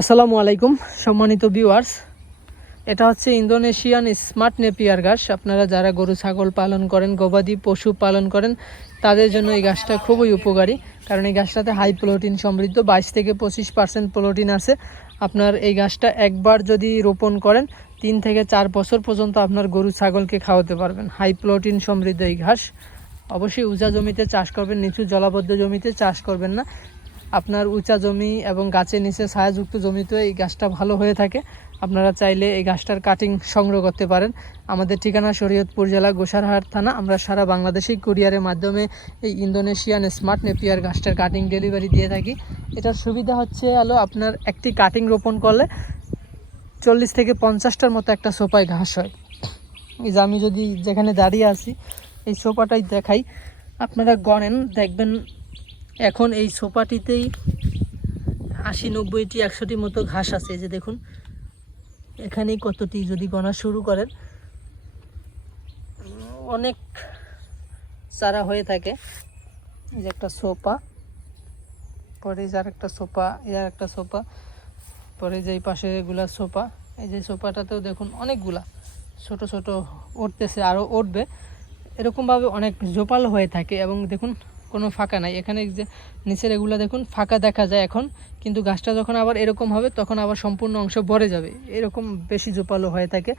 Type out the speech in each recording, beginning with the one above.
আসসালামু আলাইকুম সম্মানিত ভিউয়ার্স, এটা হচ্ছে ইন্দোনেশিয়ান স্মার্ট নেপিয়ার ঘাস। আপনারা যারা গরু ছাগল পালন করেন, গবাদি পশু পালন করেন, তাদের জন্য এই ঘাসটা খুবই উপকারী। কারণ এই ঘাসটাতে হাই প্রোটিন সমৃদ্ধ, 22 থেকে 25% প্রোটিন আছে। আপনার এই ঘাসটা একবার যদি রোপণ করেন 3 থেকে 4 বছর পর্যন্ত আপনার গরু ছাগলকে খাওয়াতে পারবেন। হাই প্রোটিন সমৃদ্ধ এই ঘাস অবশ্যই উঁচা জমিতে চাষ করবেন, নিচু জলাবদ্ধ জমিতে চাষ করবেন না। আপনার উঁচা জমি এবং গাছের নিচে ছায়াযুক্ত জমিতে এই গাছটা ভালো হয়ে থাকে। আপনারা চাইলে এই গাছটার কাটিং সংগ্রহ করতে পারেন। আমাদের ঠিকানা শরীয়তপুর জেলা, গোসারহাট থানা। আমরা সারা বাংলাদেশেই কুরিয়ারের মাধ্যমে এই ইন্দোনেশিয়ান স্মার্ট নেপিয়ার গাছটার কাটিং ডেলিভারি দিয়ে থাকি। এটার সুবিধা হচ্ছে আপনার একটি কাটিং রোপণ করলে 40 থেকে 50টার মতো একটা সোপায় ঘাস হয়। এই যে আমি যদি যেখানে দাঁড়িয়ে আছি এই সোপাটাই দেখাই, আপনারা গণেন দেখবেন এখন এই সোপাটিতেই 80, 90টি, 100টি মতো ঘাস আছে। এই যে দেখুন এখানেই কতটি যদি গণা শুরু করেন, অনেক চারা হয়ে থাকে। এই যে একটা সোপা, পরে যার একটা সোপা, এর একটা সোপা, পরে যেই পাশে এগুলা সোপা। এই যে সোপাটাতেও দেখুন অনেকগুলা ছোট ছোট উঠতেছে, আরও উঠবে। এরকমভাবে অনেক জোপালো হয়ে থাকে এবং দেখুন কোনো ফাঁকা নাই। এখানে যে নিচের এগুলো দেখুন ফাঁকা দেখা যায় এখন, কিন্তু গাছটা যখন আবার এরকম হবে তখন আবার সম্পূর্ণ অংশ ভরে যাবে। এরকম বেশি জোপালো হয়ে থাকে।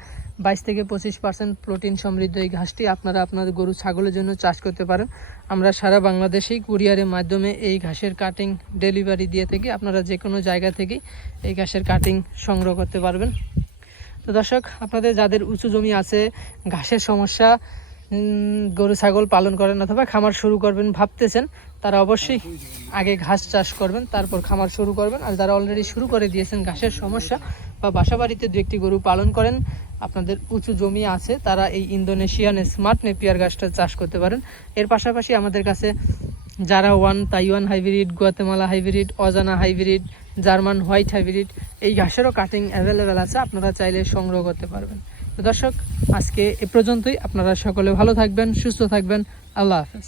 22 থেকে 25% প্রোটিন সমৃদ্ধ এই ঘাসটি আপনারা আপনাদের গরু ছাগলের জন্য চাষ করতে পারেন। আমরা সারা বাংলাদেশেই কুরিয়ারের মাধ্যমে এই ঘাসের কাটিং ডেলিভারি দিয়ে থাকি। আপনারা যে কোনো জায়গা থেকেই এই ঘাসের কাটিং সংগ্রহ করতে পারবেন। তো দর্শক, আপনাদের যাদের উঁচু জমি আছে, ঘাসের সমস্যা, গরু ছাগল পালন করেন অথবা খামার শুরু করবেন ভাবতেছেন, তারা অবশ্যই আগে ঘাস চাষ করবেন, তারপর খামার শুরু করবেন। আর যারা অলরেডি শুরু করে দিয়েছেন, ঘাসের সমস্যা বা বাসা বাড়িতে 2-1টি গরু পালন করেন, আপনাদের উঁচু জমি আছে, তারা এই ইন্দোনেশিয়ান স্মার্ট নেপিয়ার ঘাসটা চাষ করতে পারেন। এর পাশাপাশি আমাদের কাছে জারা one, Taiwan hybrid, Guatemala hybrid, অজানা হাইব্রিড, জার্মান হোয়াইট হাইব্রিড এই ঘাসেরও কাটিং অ্যাভেলেবেল আছে। আপনারা চাইলে সংগ্রহ করতে পারবেন। তো দর্শক, আজকে এ পর্যন্তই। আপনারা সকলে ভালো থাকবেন, সুস্থ থাকবেন। আল্লাহ হাফেজ।